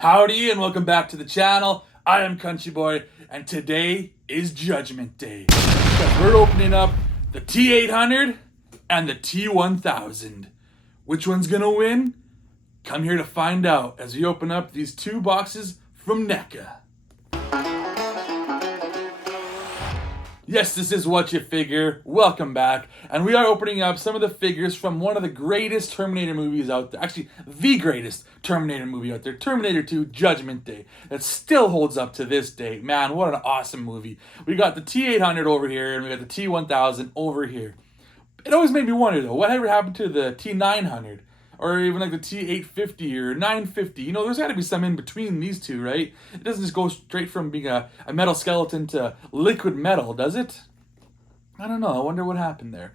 Howdy and welcome back to the channel. I am Country Boy and today is Judgment Day. Because we're opening up the T800 and the T1000. Which one's gonna win? Come here to find out as we open up these two boxes from NECA. Yes, this is Whatcha Figure. Welcome back. And we are opening up some of the figures from one of the greatest Terminator movies out there. Actually, the greatest Terminator movie out there. Terminator 2 Judgment Day. That still holds up to this day. Man, what an awesome movie. We got the T800 over here and we got the T1000 over here. It always made me wonder though, whatever happened to the T900? Or even like the T850 or 950. You know, there's got to be some in between these two, right? It doesn't just go straight from being a metal skeleton to liquid metal, does it? I don't know. I wonder what happened there.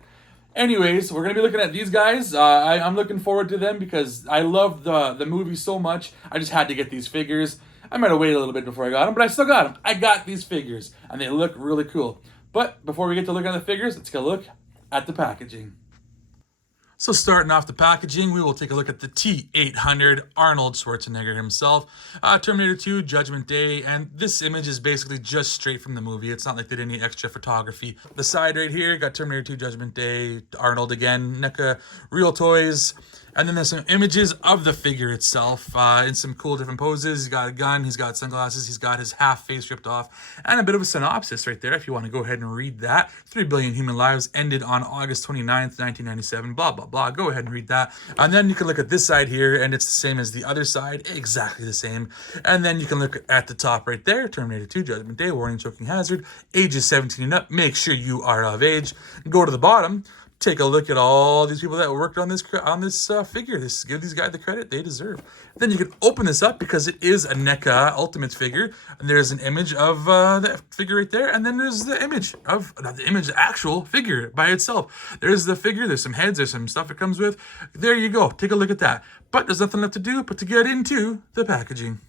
Anyways, we're going to be looking at these guys. I'm looking forward to them because I love the movie so much. I just had to get these figures. I might have waited a little bit before I got them, but I still got them. I got these figures, and they look really cool. But before we get to looking at the figures, let's get a look at the packaging. So starting off the packaging, we will take a look at the T800, Arnold Schwarzenegger himself, Terminator 2, Judgment Day, and this image is basically just straight from the movie. It's not like they did any extra photography. The side right here, got Terminator 2, Judgment Day, Arnold again, NECA, Real Toys, and then there's some images of the figure itself in some cool different poses. He's got a gun, he's got sunglasses, he's got his half face ripped off, and a bit of a synopsis right there if you want to go ahead and read that. 3 billion human lives ended on August 29th, 1997, blah, blah, blah. Go ahead and read that. And then you can look at this side here, and it's the same as the other side, exactly the same. And then you can look at the top right there, Terminator 2, Judgment Day, warning, choking hazard, ages 17 and up, make sure you are of age. Go to the bottom. Take a look at all these people that worked on this figure. Give these guys the credit they deserve. Then you can open this up because it is a NECA Ultimate figure. And there's an image of that figure right there. And then there's the image of, not the image, the actual figure by itself. There's the figure, there's some heads, there's some stuff it comes with. There you go, take a look at that. But there's nothing left to do but to get into the packaging.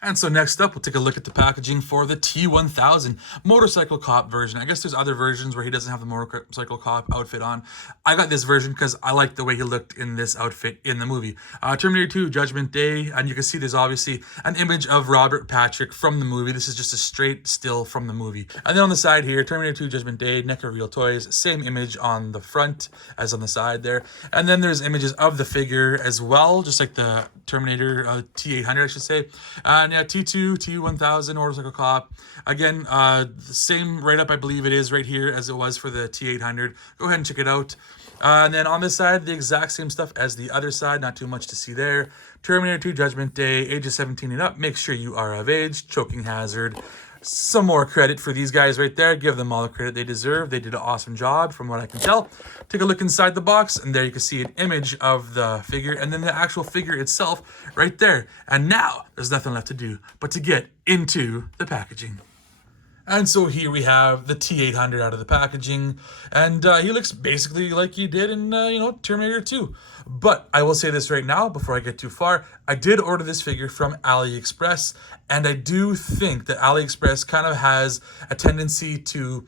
And so next up, we'll take a look at the packaging for the T1000 Motorcycle Cop version. I guess there's other versions where he doesn't have the Motorcycle Cop outfit on. I got this version because I like the way he looked in this outfit in the movie. Terminator 2 Judgment Day, and you can see there's obviously an image of Robert Patrick from the movie. This is just a straight still from the movie. And then on the side here, Terminator 2 Judgment Day, NECA Real Toys, same image on the front as on the side there. And then there's images of the figure as well, just like the Terminator T800, I should say. And yeah, T2, T1000, Motorcycle Cop. Again, the same write-up, I believe it is right here as it was for the T800. Go ahead and check it out. And then on this side, the exact same stuff as the other side. Not too much to see there. Terminator 2 Judgment Day, ages 17 and up. Make sure you are of age. Choking hazard. Some more credit for these guys right there. Give them all the credit they deserve. They did an awesome job from what I can tell. Take a look inside the box and there you can see an image of the figure and then the actual figure itself right there. And now there's nothing left to do but to get into the packaging. And so here we have the T800 out of the packaging, and he looks basically like he did in, Terminator 2. But I will say this right now, before I get too far, I did order this figure from AliExpress, and I do think that AliExpress kind of has a tendency to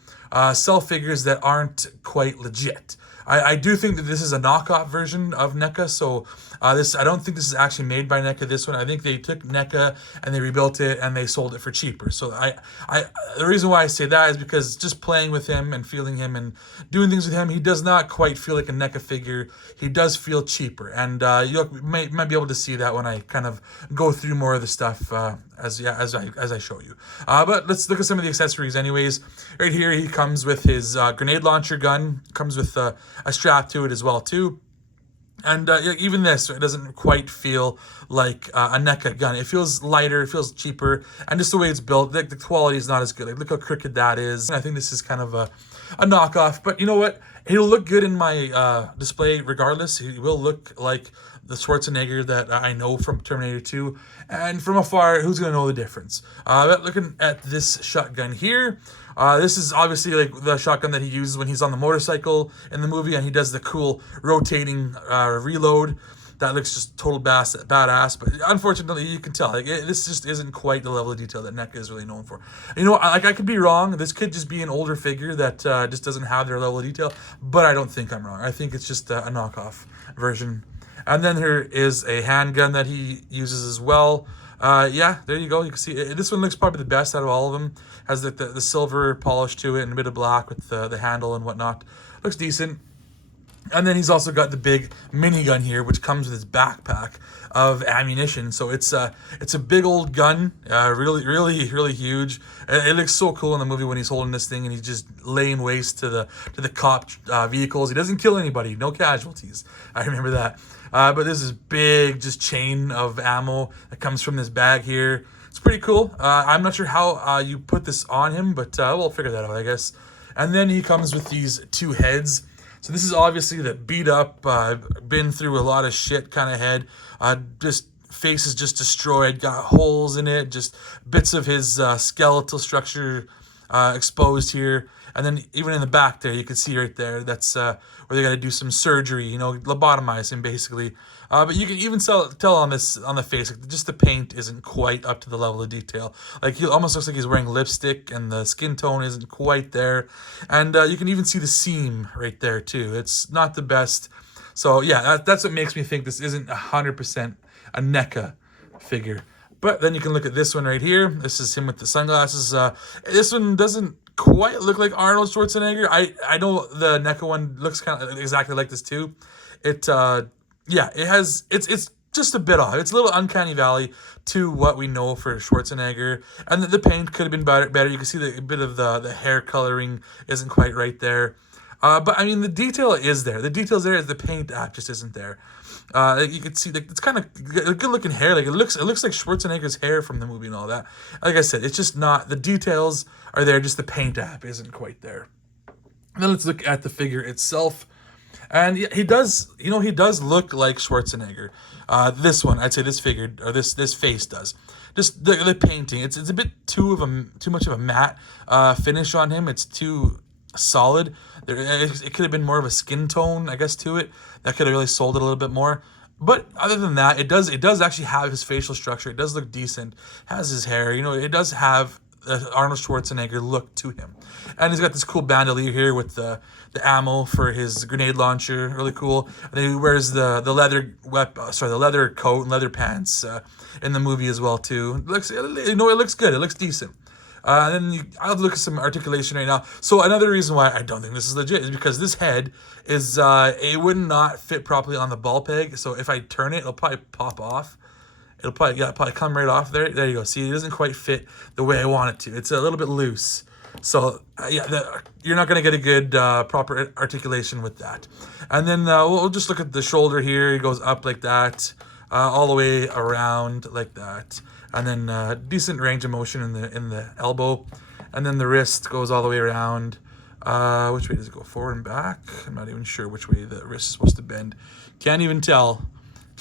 sell figures that aren't quite legit. I do think that this is a knockoff version of NECA, so I don't think this is actually made by NECA, this one. I think they took NECA and they rebuilt it and they sold it for cheaper. So the reason why I say that is because just playing with him and feeling him and doing things with him, he does not quite feel like a NECA figure. He does feel cheaper, and you might be able to see that when I kind of go through more of the stuff as I show you. But let's look at some of the accessories anyways. Right here, he comes with his grenade launcher gun, comes with a strap to it as well too. And even this, it doesn't quite feel like a NECA gun. It feels lighter, it feels cheaper, and just the way it's built, the quality is not as good. Like, look how crooked that is. And I think this is kind of a knockoff, but you know what? He'll look good in my display regardless. He will look like the Schwarzenegger that I know from Terminator 2. And from afar, who's going to know the difference? But looking at this shotgun here, this is obviously like the shotgun that he uses when he's on the motorcycle in the movie, and he does the cool rotating reload. That looks just total badass, but unfortunately, you can tell this just isn't quite the level of detail that NECA is really known for. You know, I could be wrong. This could just be an older figure that just doesn't have their level of detail, but I don't think I'm wrong. I think it's just a knockoff version. And then there is a handgun that he uses as well. Yeah, there you go. You can see this one looks probably the best out of all of them. Has the silver polish to it and a bit of black with the handle and whatnot. Looks decent. And then he's also got the big minigun here, which comes with his backpack of ammunition. So it's a big old gun, really huge. It looks so cool in the movie when he's holding this thing and he's just laying waste to the cop vehicles. He doesn't kill anybody, no casualties. I remember that. But there's this big just chain of ammo that comes from this bag here. It's pretty cool. I'm not sure how you put this on him, but we'll figure that out, I guess. And then he comes with these two heads. So this is obviously the beat up, been through a lot of shit kind of head. Just face is just destroyed, got holes in it, just bits of his skeletal structure exposed here. And then even in the back there, you can see right there, that's where they got to do some surgery, you know, lobotomize him basically. But you can even tell on the face, like, just the paint isn't quite up to the level of detail. Like, he almost looks like he's wearing lipstick, and the skin tone isn't quite there. And you can even see the seam right there too. It's not the best. So yeah, that's what makes me think this isn't 100% a NECA figure. But then you can look at this one right here. This is him with the sunglasses. This one doesn't quite look like Arnold Schwarzenegger. I know the NECA one looks kind of exactly like this too. It's just a bit off. It's a little uncanny valley to what we know for Schwarzenegger. And the paint could have been better. You can see a bit of the hair coloring isn't quite right there. But I mean, the detail is there. The detail's there. The paint app just isn't there. You can see, like, it's kind of good looking hair. Like, it looks like Schwarzenegger's hair from the movie and all that. Like I said, it's just not, the details are there, just the paint app isn't quite there. And then let's look at the figure itself. And he does look like Schwarzenegger. This one, I'd say this figure, or this face does. Just the painting, it's a bit too much of a matte finish on him. It's too solid. It could have been more of a skin tone, I guess, to it. That could have really sold it a little bit more. But other than that, it does actually have his facial structure. It does look decent. Has his hair. You know, it does have the Arnold Schwarzenegger look to him. And he's got this cool bandolier here with the ammo for his grenade launcher. Really cool. And then he wears the leather coat and leather pants in the movie as well too. It looks good. It looks decent. And then I'll look at some articulation right now. So another reason why I don't think this is legit is because this head is it would not fit properly on the ball peg. So if I turn it, it'll probably pop off. It'll probably come right off there. There you go. See, it doesn't quite fit the way I want it to. It's a little bit loose. So you're not going to get a good proper articulation with that. And then we'll just look at the shoulder here. It goes up like that, all the way around like that. And then decent range of motion in the elbow. And then the wrist goes all the way around. Which way does it go? Forward and back? I'm not even sure which way the wrist is supposed to bend. Can't even tell.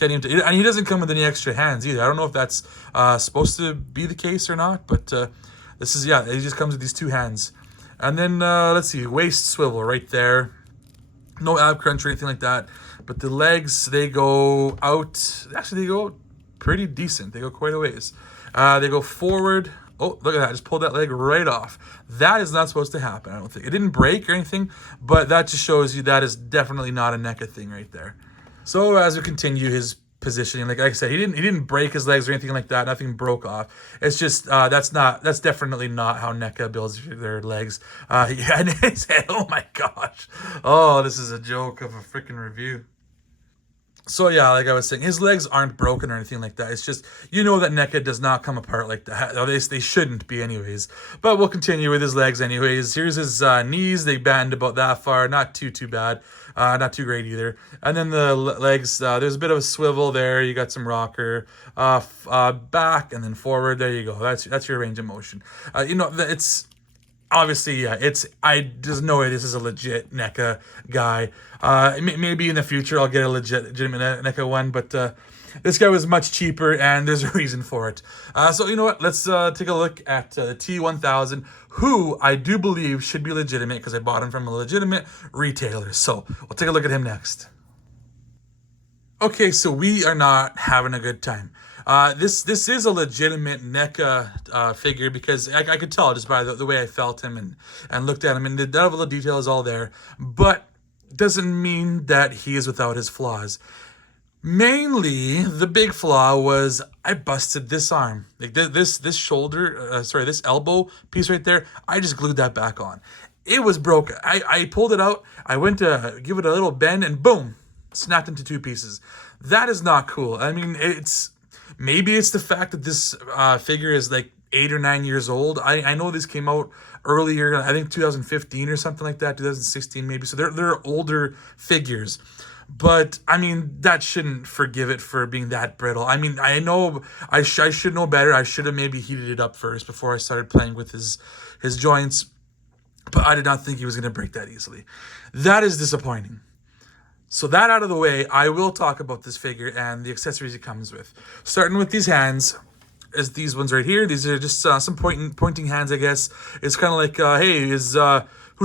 And he doesn't come with any extra hands either. I don't know if that's supposed to be the case or not. But this is, he just comes with these two hands. And then, let's see, waist swivel right there. No ab crunch or anything like that. But the legs, they go out. Actually, they go pretty decent. They go quite a ways. They go forward. Oh, look at that. I just pulled that leg right off. That is not supposed to happen, I don't think. It didn't break or anything, but that just shows you that is definitely not a NECA thing right there. So as we continue his positioning, like I said, he didn't break his legs or anything like that. Nothing broke off. It's just that's definitely not how NECA builds their legs. And his head, oh my gosh. Oh, this is a joke of a freaking review. So yeah, like I was saying, his legs aren't broken or anything like that. It's just, you know that NECA does not come apart like that. They shouldn't be anyways. But we'll continue with his legs anyways. Here's his knees. They bend about that far. Not too bad. Not too great either. And then the legs, there's a bit of a swivel there. You got some rocker. Back and then forward. There you go. That's your range of motion. It's... Obviously, yeah, there's no way this is a legit NECA guy. Maybe in the future I'll get a legitimate NECA one, but this guy was much cheaper, and there's a reason for it. So you know what? Let's take a look at the T1000, who I do believe should be legitimate because I bought him from a legitimate retailer. So we'll take a look at him next. Okay, so we are not having a good time. This is a legitimate NECA figure because I could tell just by the way I felt him and looked at him, and the level of detail is all there, but doesn't mean that he is without his flaws. Mainly, the big flaw was I busted this arm, like this shoulder, this elbow piece right there. I just glued that back on. It was broken. I pulled it out. I went to give it a little bend, and boom, snapped into two pieces. That is not cool. I mean, maybe it's the fact that this figure is like 8 or 9 years old. I know this came out earlier. I think 2015 or something like that, 2016 maybe. So they're older figures. But I mean, that shouldn't forgive it for being that brittle. I mean, I know I should know better. I should have maybe heated it up first before I started playing with his joints. But I did not think he was going to break that easily. That is disappointing. So that out of the way, I will talk about this figure and the accessories it comes with. Starting with these hands, is these ones right here. These are just some pointing hands, I guess. It's kind of like, hey, who's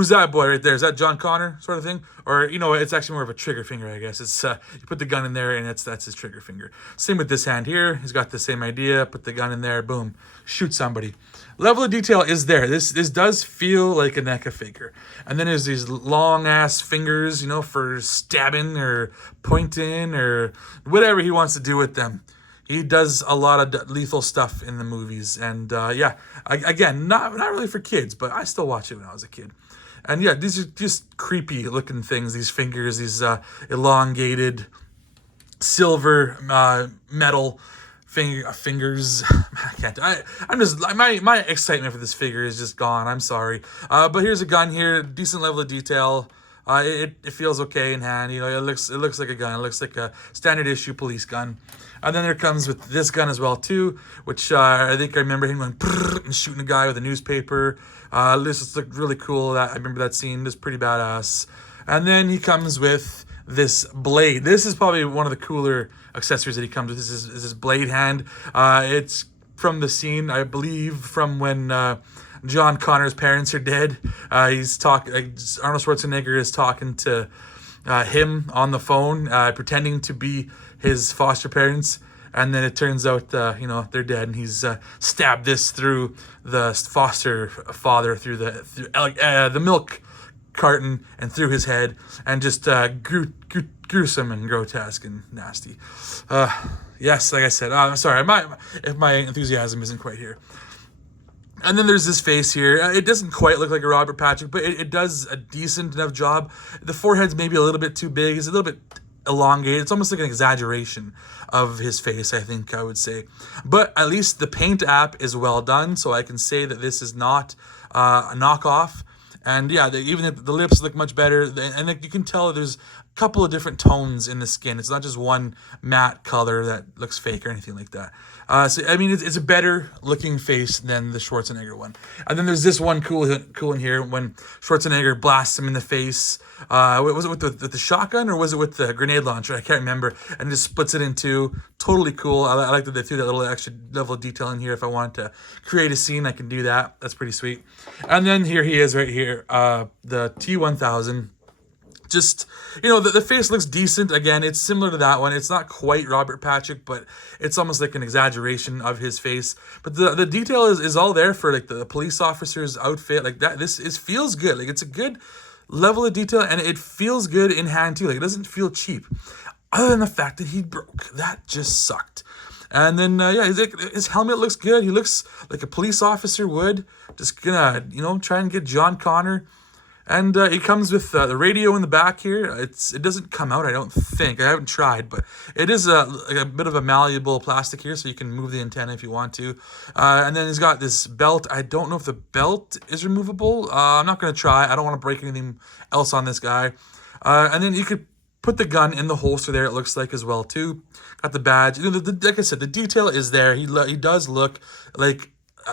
that boy right there? Is that John Connor sort of thing? Or, it's actually more of a trigger finger, I guess. It's you put the gun in there and that's his trigger finger. Same with this hand here. He's got the same idea. Put the gun in there, boom, shoot somebody. Level of detail is there. This does feel like a NECA figure. And then there's these long ass fingers, for stabbing or pointing or whatever he wants to do with them. He does a lot of lethal stuff in the movies. And again, not really for kids, but I still watched it when I was a kid. And yeah, these are just creepy looking things, these fingers, these elongated silver metal fingers. I can't. I'm just my excitement for this figure is just gone. I'm sorry. But here's a gun here, decent level of detail. It feels okay in hand. It looks like a gun. It looks like a standard issue police gun. And then there comes with this gun as well too, which I think I remember him going and shooting a guy with a newspaper. This just looked really cool. I remember that scene. This is pretty badass. And then he comes with this blade. This is probably one of the cooler accessories that he comes with. This is his blade hand. It's from the scene, I believe, from when John Connor's parents are dead. He's talking. Arnold Schwarzenegger is talking to him on the phone, pretending to be his foster parents, and then it turns out they're dead, and he's stabbed this through the foster father through the milk carton and through his head, and just gruesome and grotesque and nasty. Yes, like I said, I'm sorry if my enthusiasm isn't quite here. And then there's this face here. It doesn't quite look like a Robert Patrick, but it does a decent enough job. The forehead's maybe a little bit too big. It's a little bit elongated. It's almost like an exaggeration of his face, I think I would say. But at least the paint app is well done, so I can say that this is not a knockoff. And yeah, even the lips look much better. And you can tell there's a couple of different tones in the skin. It's not just one matte color that looks fake or anything like that. So I mean, it's a better looking face than the Schwarzenegger one. And then there's this one cool in here when Schwarzenegger blasts him in the face. Was it with the shotgun or was it with the grenade launcher? I can't remember. And just splits it in two. Totally cool. I like that they threw that little extra level of detail in here. If I wanted to create a scene, I can do that. That's pretty sweet. And then here he is right here, the T-1000. Just, the face looks decent. Again, it's similar to that one. It's not quite Robert Patrick, but it's almost like an exaggeration of his face. But the detail is all there for like the police officer's outfit. Like that, feels good. Like it's a good level of detail, and it feels good in hand too. Like it doesn't feel cheap. Other than the fact that he broke. That just sucked. And then, his helmet looks good. He looks like a police officer would. Just gonna, try and get John Connor. And it comes with the radio in the back here. It doesn't come out, I don't think. I haven't tried, but it is a bit of a malleable plastic here, so you can move the antenna if you want to. And then he's got this belt. I don't know if the belt is removable. I'm not going to try. I don't want to break anything else on this guy. And then you could put the gun in the holster there, it looks like, as well, too. Got the badge. Like I said, the detail is there. He does look like...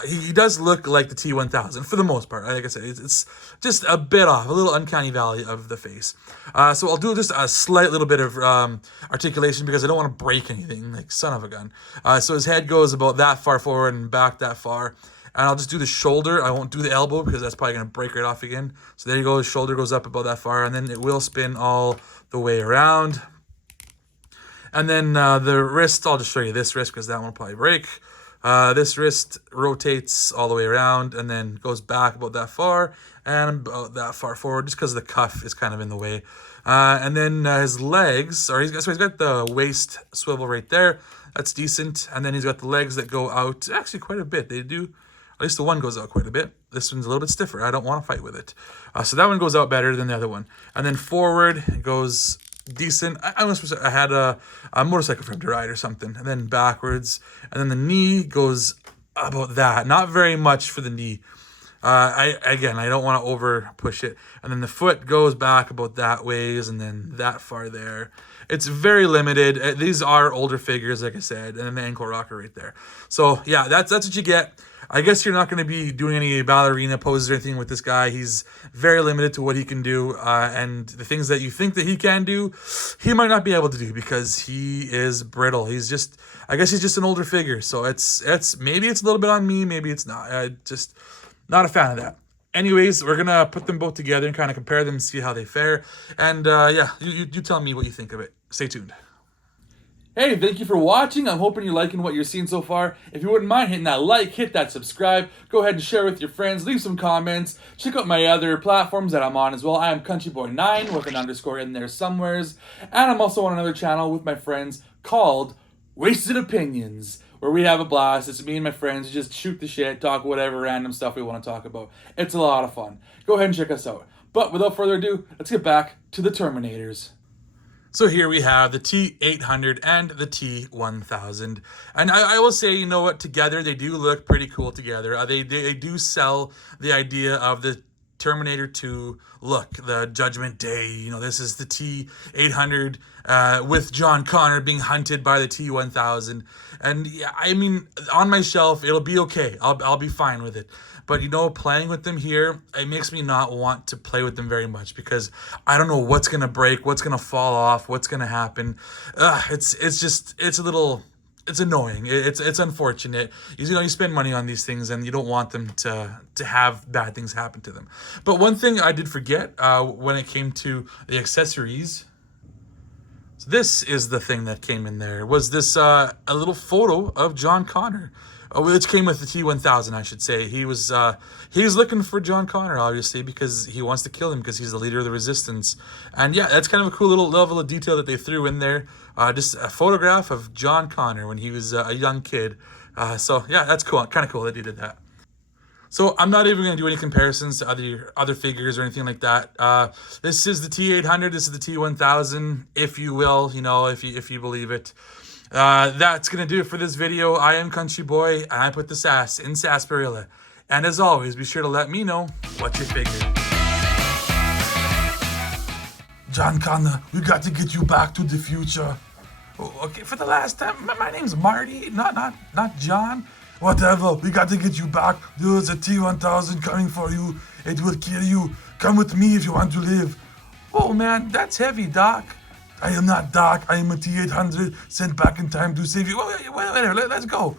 He does look like the T-1000 for the most part. Like I said, it's just a bit off, a little uncanny valley of the face. So I'll do just a slight little bit of articulation because I don't want to break anything, like son of a gun. So his head goes about that far forward and back that far. And I'll just do the shoulder. I won't do the elbow because that's probably going to break right off again. So there you go. His shoulder goes up about that far. And then it will spin all the way around. And then the wrist, I'll just show you this wrist because that one will probably break. This wrist rotates all the way around and then goes back about that far and about that far forward, just because the cuff is kind of in the way. And then his legs, or he's got the waist swivel right there. That's decent. And then he's got the legs that go out actually quite a bit. They do, at least the one goes out quite a bit. This one's a little bit stiffer. I don't want to fight with it. So that one goes out better than the other one. And then forward, it goes decent. I had a motorcycle for him to ride or something. And then backwards. And then the knee goes about that. Not very much for the knee. I don't want to over push it. And then the foot goes back about that ways and then that far there. It's very limited. These are older figures, like I said, and then the ankle rocker right there. So yeah, that's what you get. I guess you're not going to be doing any ballerina poses or anything with this guy. He's very limited to what he can do, and the things that you think that he can do, he might not be able to do because he is brittle. I guess he's just an older figure. So it's maybe it's a little bit on me, maybe it's not. Just not a fan of that. Anyways, we're gonna put them both together and kind of compare them and see how they fare. And you tell me what you think of it. Stay tuned. Hey, thank you for watching. I'm hoping you're liking what you're seeing so far. If you wouldn't mind hitting that like, hit that subscribe, go ahead and share with your friends, leave some comments. Check out my other platforms that I'm on as well. I am CountryBoyNiner with an underscore in there somewheres. And I'm also on another channel with my friends called Wasted Opinions, where we have a blast. It's me and my friends just shoot the shit, talk whatever random stuff we want to talk about. It's a lot of fun. Go ahead and check us out. But without further ado, let's get back to the Terminators. So here we have the T800 and the T1000. And I will say, you know what, together they do look pretty cool together. They do sell the idea of the Terminator 2 look, the Judgment Day. You know, this is the T800 with John Connor being hunted by the T1000. And yeah, I mean, on my shelf, it'll be okay. I'll be fine with it. But, you know, playing with them here, it makes me not want to play with them very much because I don't know what's going to break, what's going to fall off, what's going to happen. It's annoying. It's unfortunate. You spend money on these things and you don't want them to have bad things happen to them. But one thing I did forget when it came to the accessories, so this is the thing that came in there, was this a little photo of John Connor. Which came with the T1000, I should say. He's looking for John Connor, obviously, because he wants to kill him because he's the leader of the resistance. And yeah, that's kind of a cool little level of detail that they threw in there. Just a photograph of John Connor when he was a young kid. So yeah, that's cool. Kind of cool that he did that. So I'm not even going to do any comparisons to other figures or anything like that. This is the T800. This is the T1000, if you will, if you believe it. That's going to do it for this video. I am Country Boy, and I put the sass in Sarsaparilla. And as always, be sure to let me know what you figured. John Connor, we got to get you back to the future. Okay, for the last time, my name's Marty, not John. Whatever, we got to get you back. There's a T1000 coming for you. It will kill you. Come with me if you want to live. Oh man, that's heavy, Doc. I am not Doc. I am a T800 sent back in time to save you. Wait, let's go.